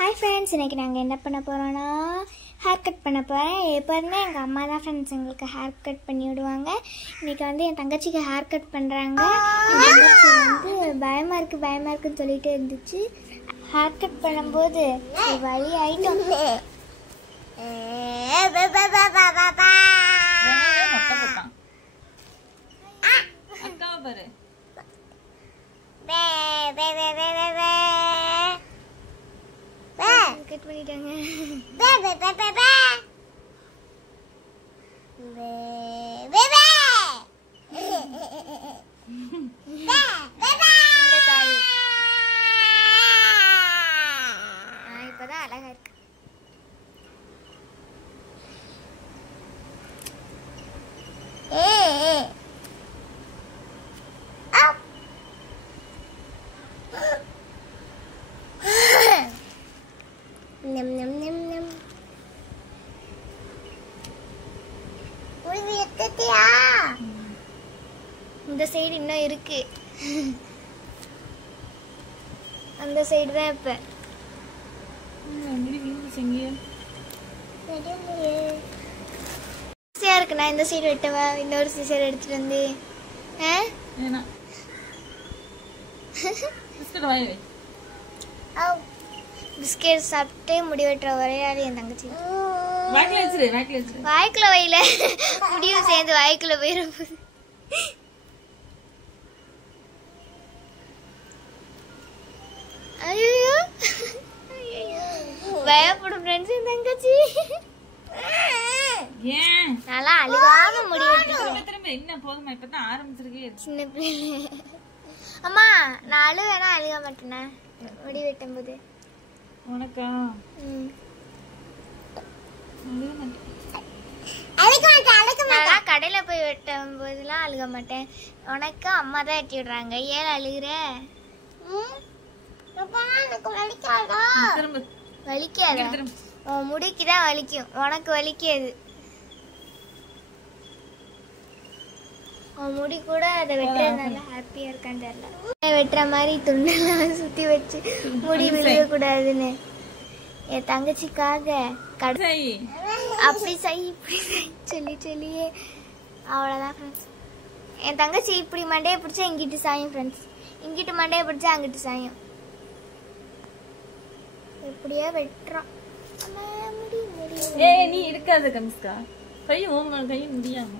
Hi friends, இன்னைக்கு நாங்க என்ன பண்ண போறோம்னா ஹேர் கட் பண்ண போறேன். எப்பவுமே எங்க அம்மா தான் फ्रेंड्स எங்களுக்கு ஹேர் கட் பண்ணி விடுவாங்க. இன்னைக்கு வந்து என் தங்கச்சிக்கு ஹேர் கட் பண்றாங்க. என் தங்கச்சி வந்து பயமா இருக்குன்னு சொல்லிட்டே இருந்துச்சு. ஹேர் கட் பண்ணும்போது வலி ஆயிட்டோம். அக்காவை பாரு. கட் பண்ணிட்டாங்க. இப்பதான் அழகா இருக்கு. இந்த சைடு இன்னும் இருக்கு. அந்த சைடு தான் இப்ப இருக்கு. நான் இந்த சைடு வெட்டவா? இன்னொரு சீசர் எடுத்துட்டு வந்து பிஸ்கெட் சாப்பிட்டு முடி வெட்டுற ஒரே ஆள் என் தங்கச்சி. வாய்க்குள்ள வையில முடியும் சேர்ந்து வாய்க்குள்ள போயிடும். ஐயோ பயப்படும் ஃப்ரெண்ட்ஸ் என் தங்கச்சி. நல்லா அழுகாம முடி வெட்டுறேன். என்ன போதுமா? இப்பதான் ஆரம்பிச்சிருக்கே சின்ன பிள்ளை. அம்மா நான் அழுவேனா அழுக மாட்டேனே முடி வெட்டும் போது. உனக்கா? நான் கடையில போய் வெட்டும் போதெல்லாம் அழுக மாட்டேன். உனக்கு அம்மா தான் வெட்டி விடுறாங்க, ஏன் அழுகுற? வலிக்காத? உன் முடிக்குதான் வலிக்கும், உனக்கு வலிக்காது. உன் முடி கூட அதை வெட்டுறதுனால ஹாப்பியா இருக்கான்னு தெரியல. வெட்டுற மாதிரி துண்டெல்லாம் சுத்தி வச்சு முடி விழுக கூடாதுன்னு என் தங்கச்சிக்காக அப்படி செய் இப்படி சொல்லியே அவ்வளவுதான் ஃப்ரெண்ட்ஸ். என் தங்கச்சி இப்படி மண்டையை பிடிச்சா இங்கிட்டு சாயும் ஃப்ரெண்ட்ஸ், இங்கிட்டு மண்டையை பிடிச்சா அங்கிட்டு சாயும். எப்படியா வெட்டுறான். நீ இருக்காத கமிஸ்கா, கை ஓங்க கை முடியாம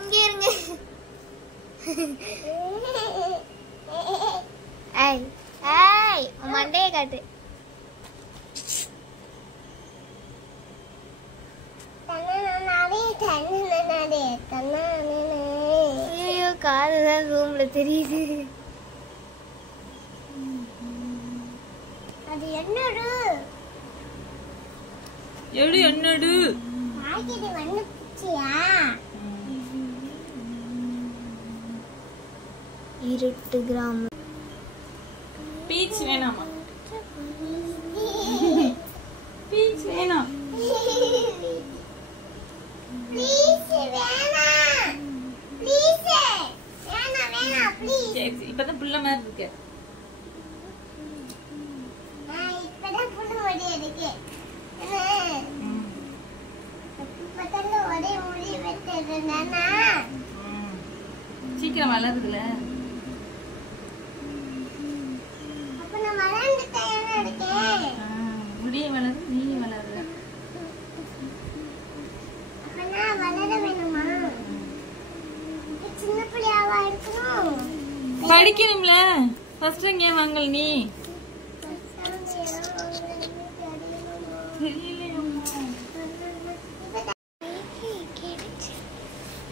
இங்க இருங்க. ஏய் ஏய் மண்டையை காட்டு. ஐயோ காதுதான் ரூம்ல தெரியுது. அது என்னடு எடு என்னடு ஆகிடி வந்து பிச்சியா? இருட்டு கிராமம். பீச் வேணாமா? பீச் வேணாம். ப்ளீஸ் வேணா. ப்ளீஸ் வேணா ப்ளீஸ். இப்பதான் புள்ள மாதிரி இருக்கு. இப்பதான் புள்ள மாதிரி இருக்கு. இப்பதான் ஒரே முடி வெட்டறேனா? சீக்கிரம் வளருதுல. அப்ப நான் வளர்ந்துட்டேனா இருக்கேன். முடிய வளருது, நீ வளருது. அப்ப நான் வளர வேணுமா? சின்ன பிள்ளையாவா இருக்கணும்? படிக்கணும்ல. ஃபர்ஸ்ட் ரேங்க் ஏன் வாங்கல நீ?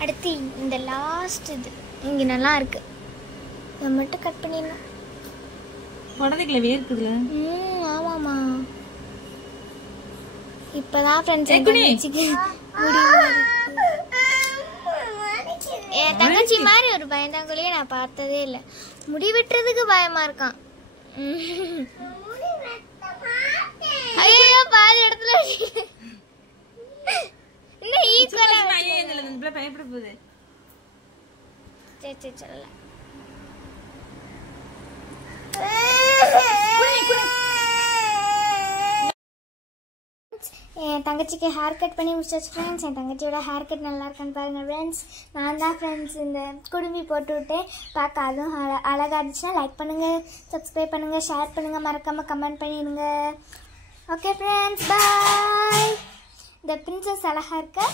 அடுத்து இந்த லாஸ்ட் இது இங்க நல்லா இருக்கு. இதை மட்டும் கட் பண்ணிடலாம். உடதைக்குள்ள வேர்க்குதுல. ஆமாமா. இப்பதான் ஃப்ரெண்ட்ஸ் என் தங்கச்சி மாதிரி ஒரு பயந்தாங்குள்ளே நான் பார்த்ததே இல்லை. முடி வெட்டுறதுக்கு பயமா இருக்கான். ஐயோ பாதி இடத்துல இன்னும் ஈக்குவலா பயப்பட போகுது. சரி சரி சொல்லல. என் தங்கச்சிக்கு ஹேர் கட் பண்ணி முடிச்சாச்சு ஃப்ரெண்ட்ஸ். என் தங்கச்சியோட ஹேர் கட் நல்லா இருக்கான்னு பாருங்கள் ஃப்ரெண்ட்ஸ். நான் தான் ஃப்ரெண்ட்ஸ் இந்த குடுமி போட்டு விட்டேன். பார்க்க அதுவும் அழகாக இருந்துச்சுன்னா லைக் பண்ணுங்கள், சப்ஸ்கிரைப் பண்ணுங்கள், ஷேர் பண்ணுங்கள், மறக்காமல் கமெண்ட் பண்ணிடுங்க. ஓகே ஃப்ரெண்ட்ஸ், பாய். இந்த பிரின்சஸ் அழகாக இருக்கா?